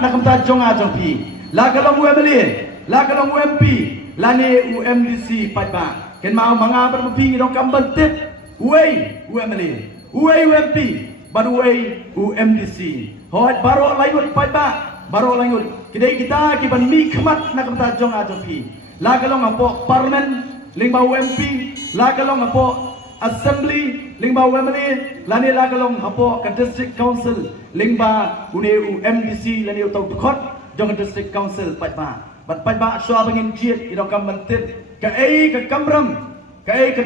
nak kamta jonga jongpi la kalong UMLA la kalong UMP la ne UMDC patba ken mau manga berpi dong kambentip uai UMLA uai UMP baru uai UMDC hot baro langut patba baro langut kidai kita kiban mi khmat nak kamta jonga jongpi la kalong apo parlimen lingba UMP la kalong apo assembly lingba UMLA lani la kalong apo ka district council lingba une UMDC lani utau khot jong district council patba bat patba so abangin jiet idong kam mentip ka ka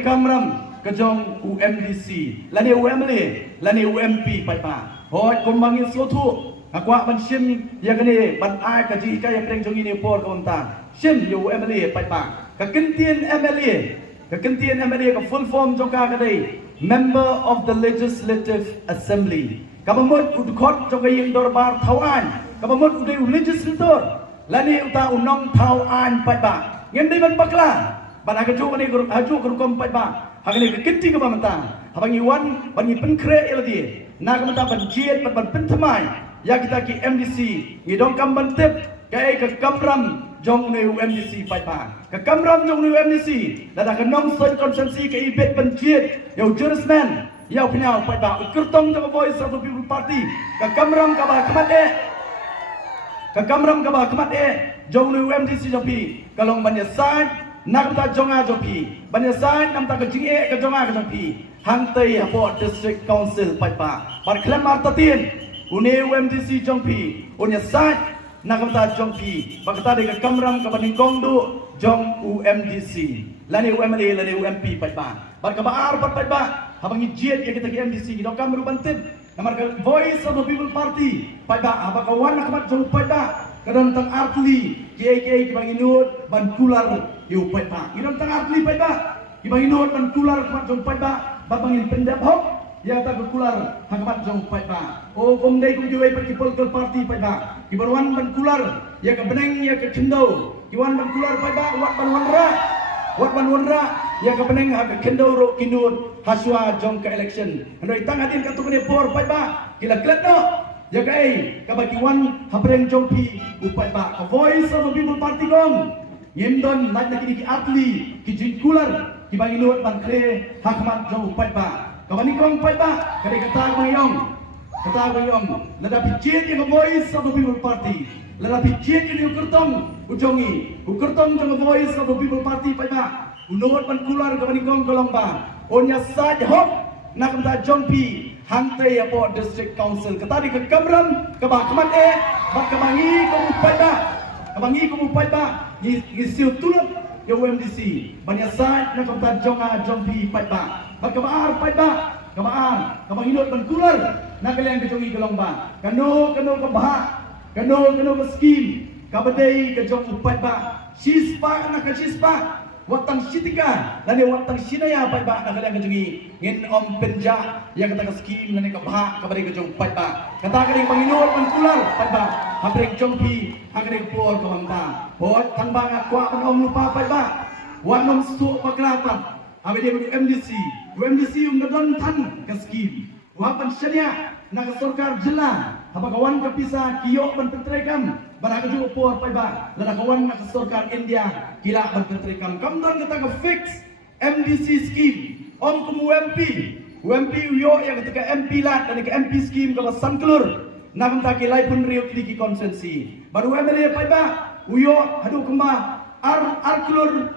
kamram ka jong UMDC lani UMLA lani UMP patba hoi kumbangin slotu akwa ban sim ya kene ban ai ka ji ka yang preng jong ini por ka unta sim UMLA patba ka kentien MLA Kekentian MLA ke full form jongka kadai Member of the Legislative Assembly. Kabamut udkot jongka yang dorbar Tauan. Kabamut udai legislator. Lani uta unong Tauan patba. Ngendai ban bakla. Ban agaju kani haju kerukom patba. Hakani kekenti ke pamenta. Habang iwan ban ipen kre eladi. Na kamenta ban jiet ban pentamai. Ya kita ki MDC ngidong kam ban tip kai ke kamram jong ne UMDC patba. Ke kamram jong ne UMDC dada ke nong son konsensi ke ibet penciet yau jurisman yau penyau patba kertong jong voice of the people party ke kamram ka ba kemat jong ne UMDC jopi kalong banyasai nak ta jonga jopi banyasai nam ta ke jinge ke jonga ke jopi hantai apo district council patba bar klamar tatin une UMDC jongpi unya sai nakamta jongpi bakta de kamram ka baningkong du jong UMDC lani UMLA lani UMP patba bar ka baar patba habang ijiet ya kita ke MDC dong kam rubantin namar ka voice of the people party patba abaka wan nakamat jong patba kadang tang artli KK kibanginut ban kular yu patba idong tang artli patba kibanginut ban kular kamat jong patba babangin pendap hok ya tak kular hakamat jong patba o komdai kum juai pergi political party patba kibarwan ban kular ya ke beneng ya ke kendau kiwan ban kular patba wat ban wanra ya ke beneng ha ke kendau ro kinut haswa jong ke election andoi tang adin ka tukune por patba kila kletno ya kai ka bagi wan hapreng jong pi upatba ka voice of the people party gong yemdon laj na kini ki atli ki jinkular ki banginut ban kre hakamat jong upatba Kawan ikong patba, kali kata mayong, lada pijit yang voice of the people party, lada pijit yang kertong ujongi, kertong yang voice of the people party patba, unut ban kular kawan ikong kolongba, onya saja hok, nak minta jongpi, hantai apo district council, kata di kekamram, kebakaman bak kabangi kamu patba, ngisiu tulut ya UMDC, banyak saat nak minta jonga jongpi patba. Kabaar patba, kabang inut ban kular, nak kalian kejongi kelongba, kano kabaha, kano ke skim, kabadai kejong patba, sispa nak sispa, watang sitika, dan watang sinaya patba nak kalian kejongi, ngin om penja, yang kata ke skim, dan kabaha, kabadai kejong patba, kata kalian panginut ban kular patba, hampir jongpi, hampir puor kawanta, hot tanbang akwa om lupa patba, wanom stu paklapan. Abi dia MDC yang ngedon tan ke skim. Wapan syariah nak sorkar jela. Apa kawan kepisa kiyok ban pentrekam. Barang juga por paiba. Lada kawan nak sorkar India kila ban pentrekam. Kamdan kita ke fix MDC skim. Om kum UMP yo yang ketika MP lah dan ke MP skim ke Sanklur. Nak tak kilai pun riuk di konsensi. Baru MLA paiba. Uyo hadu kemba arklur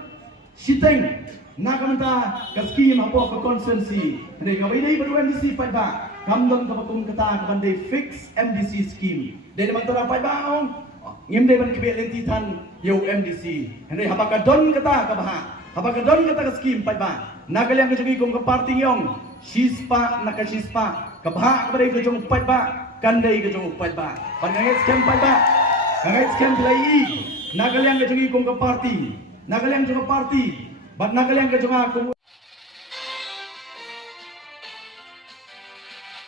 siteng. Nak minta kaskim apa ke konsensi. Mereka ini baru MDC patba. Kamdon kapatum kata kabandai fix MDC scheme. Dari mantara patba ong. Ngimdai ban kebek lentitan yo MDC. Hendak hapaka don kata kabaha. Hapaka don kata kaskim patba. Nak kalian kejogi kum ke parti yong. Sispa nak sispa. Kabaha kabadai kejong patba. Kandai kejong patba. Pangangai scam patba. Kangai scam play. Nak kalian kejogi kum ke parti. Nak kalian ke parti. Bat nak kalian ke